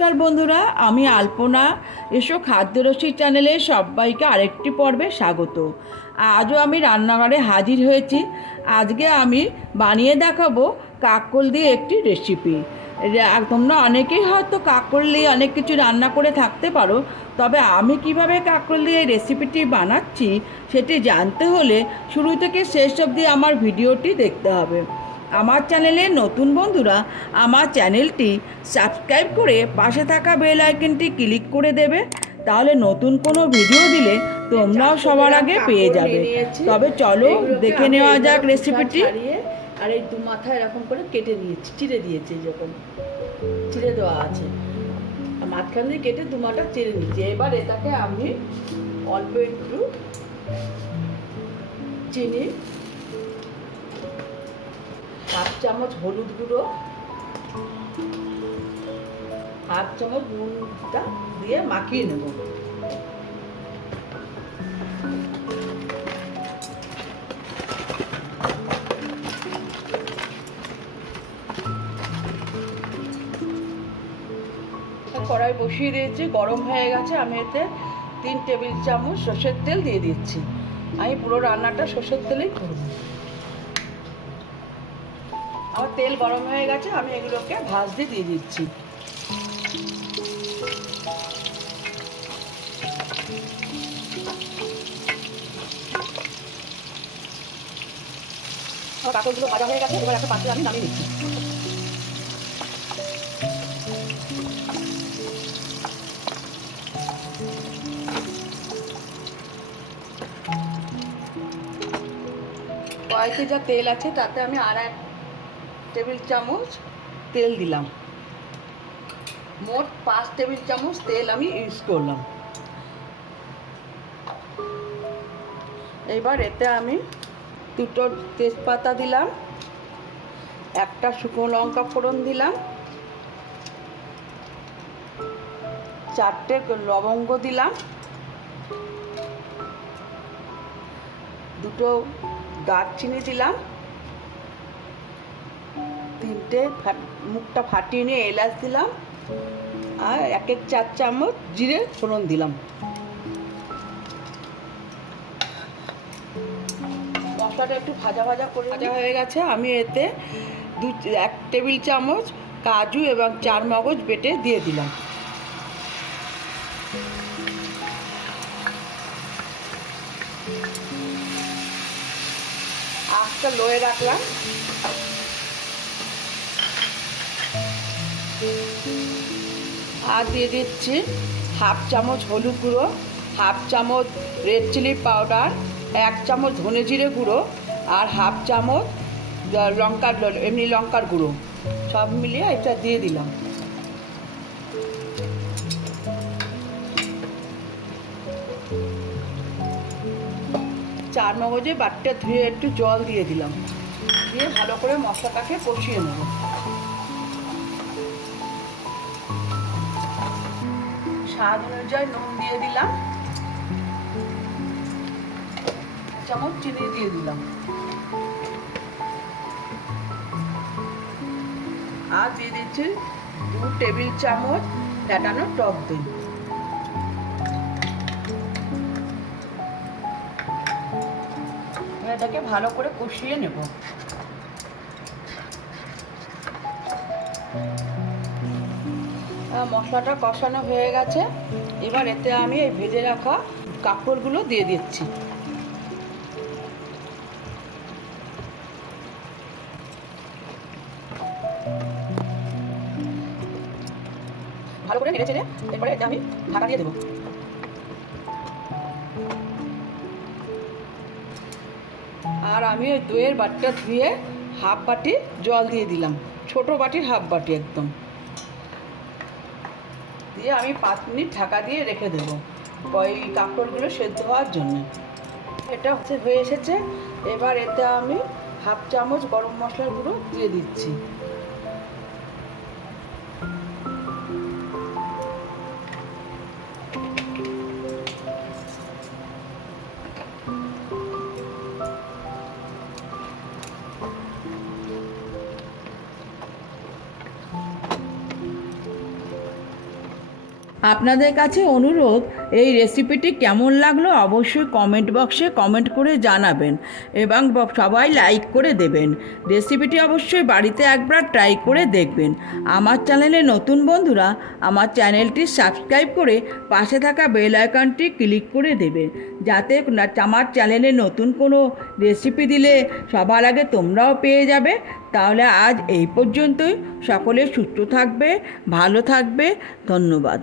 নমস্কার বন্ধুরা, আমি আলপনা। এসো খাদ্যরসিক চ্যানেলে সবাইকে আরেকটি পর্বে স্বাগত। আজও আমি রান্নাঘরে হাজির হয়েছি। আজকে আমি বানিয়ে দেখাবো কাঁকরোল দিয়ে একটি রেসিপি। তোমরা অনেকেই হয়তো কাঁকরোল দিয়ে অনেক কিছু রান্না করে থাকতে পারো, তবে আমি কিভাবে কাঁকরোল দিয়ে এই রেসিপিটি বানাচ্ছি সেটি জানতে হলে শুরু থেকে শেষ অবধি আমার ভিডিওটি দেখতে হবে। আমার চ্যানেলে নতুন বন্ধুরা আমার চ্যানেলটি সাবস্ক্রাইব করে পাশে থাকা বেল আইকনটি ক্লিক করে দেবে, তাহলে নতুন কোনো ভিডিও দিলে তোমরাও সবার আগে পেয়ে যাবে। তবে চলো দেখে নেওয়া যাক রেসিপিটি। আর এই দু মাথা এরকম করে কেটে নিয়েছি, চিড়ে দিয়েছি, যখন চিড়ে দেওয়া আছে মাঝখান দিয়ে কেটে দু মাথা চিড়ে নিয়েছি। এবার এটাকে আমি অল্প একটু চিনি, হাফ চামচ হলুদ গুঁড়ো, হাফ চামচ নুনটা দিয়ে মাখিয়ে নেব। কড়াই বসিয়ে দিয়েছি, গরম হয়ে গেছে। আমি এতে 3 টেবিল চামচ সর্ষের তেল দিয়ে দিচ্ছি। আমি পুরো রান্নাটা সর্ষের তেলেই করব। আমার তেল গরম হয়ে গেছে, আমি এগুলোকে ভাজতে দিয়ে দিচ্ছি। আমার কাঁকরোলগুলো ভাজা হয়ে গেছে, এবার একটা পাত্রে আমি নামিয়ে দিচ্ছি। কড়াইতে যা তেল আছে তাতে আমি 1.5 টেবিল চামচ তেল দিলাম। মোট 5 টেবিল চামচ তেল আমি ইউজ করলাম। এবার এতে আমি 2টো তেজপাতা দিলাম, একটা শুকনো লঙ্কা ফোড়ন দিলাম, 4টে লবঙ্গ দিলাম, 2টো দারচিনি দিলাম, 3টে মুখটা ফাটিয়ে নিয়ে এলাচ দিলাম, আর 1-4 চামচ জিরে ফোড়ন দিলাম। মশলাটা একটু ভাজা ভাজা হয়ে গেছে। আমি এতে 1 টেবিল চামচ কাজু এবং 4 মগজ বেটে দিয়ে দিলাম। আঁচটা লোয়ে রাখলাম। আর দিয়ে দিচ্ছি হাফ চামচ হলুদ গুঁড়ো, হাফ চামচ রেড চিলি পাউডার, 1 চামচ ধনে জিরে গুঁড়ো, আর হাফ চামচ লঙ্কার গুঁড়ো, সব মিলিয়ে এটা দিয়ে দিলাম। চার মগজে বাটটা ধুয়ে একটু জল দিয়ে দিলাম, দিয়ে ভালো করে মশলাটাকে কষিয়ে নেব। স্বাদ অনুযায়ী নুন দিয়ে দিলাম, চামচ চিনি দিয়ে দিলাম, আর দিয়ে দিচ্ছি 2 টেবিল চামচ ফ্যাটানো টক দই। এটাকে ভালো করে কষিয়ে নেব। মশলাটা কষানো হয়ে গেছে। এবার এতে আমি এই ভেজে রাখা কাঁকরোলগুলো দিয়ে দিচ্ছি। ভালো করে নেড়ে চেড়ে এরপরে এটা আমি ঢাকা দিয়ে দেবো। আর আমি ওই দইয়ের বাটিটা ধুয়ে হাফ বাটি জল দিয়ে দিলাম, ছোট বাটির হাফ বাটি একদম দিয়ে আমি 5 মিনিট ঢাকা দিয়ে রেখে দেবো ওই কাঁকরোলগুলো সেদ্ধ হওয়ার জন্য। এটা হয়ে এসেছে। এবার এতে আমি হাফ চামচ গরম মশলার গুঁড়ো দিয়ে দিচ্ছি। আপনাদের কাছে অনুরোধ, এই রেসিপিটি কেমন লাগলো অবশ্যই কমেন্ট বক্সে কমেন্ট করে জানাবেন এবং সবাই লাইক করে দেবেন। রেসিপিটি অবশ্যই বাড়িতে একবার ট্রাই করে দেখবেন। আমার চ্যানেলে নতুন বন্ধুরা আমার চ্যানেলটি সাবস্ক্রাইব করে পাশে থাকা বেল আইকনটি ক্লিক করে দেবেন, যাতে আমার চ্যানেলে নতুন কোনো রেসিপি দিলে সবার আগে তোমরাও পেয়ে যাবে। তাহলে আজ এই পর্যন্তই। সকলে সুস্থ থাকবে, ভালো থাকবে। ধন্যবাদ।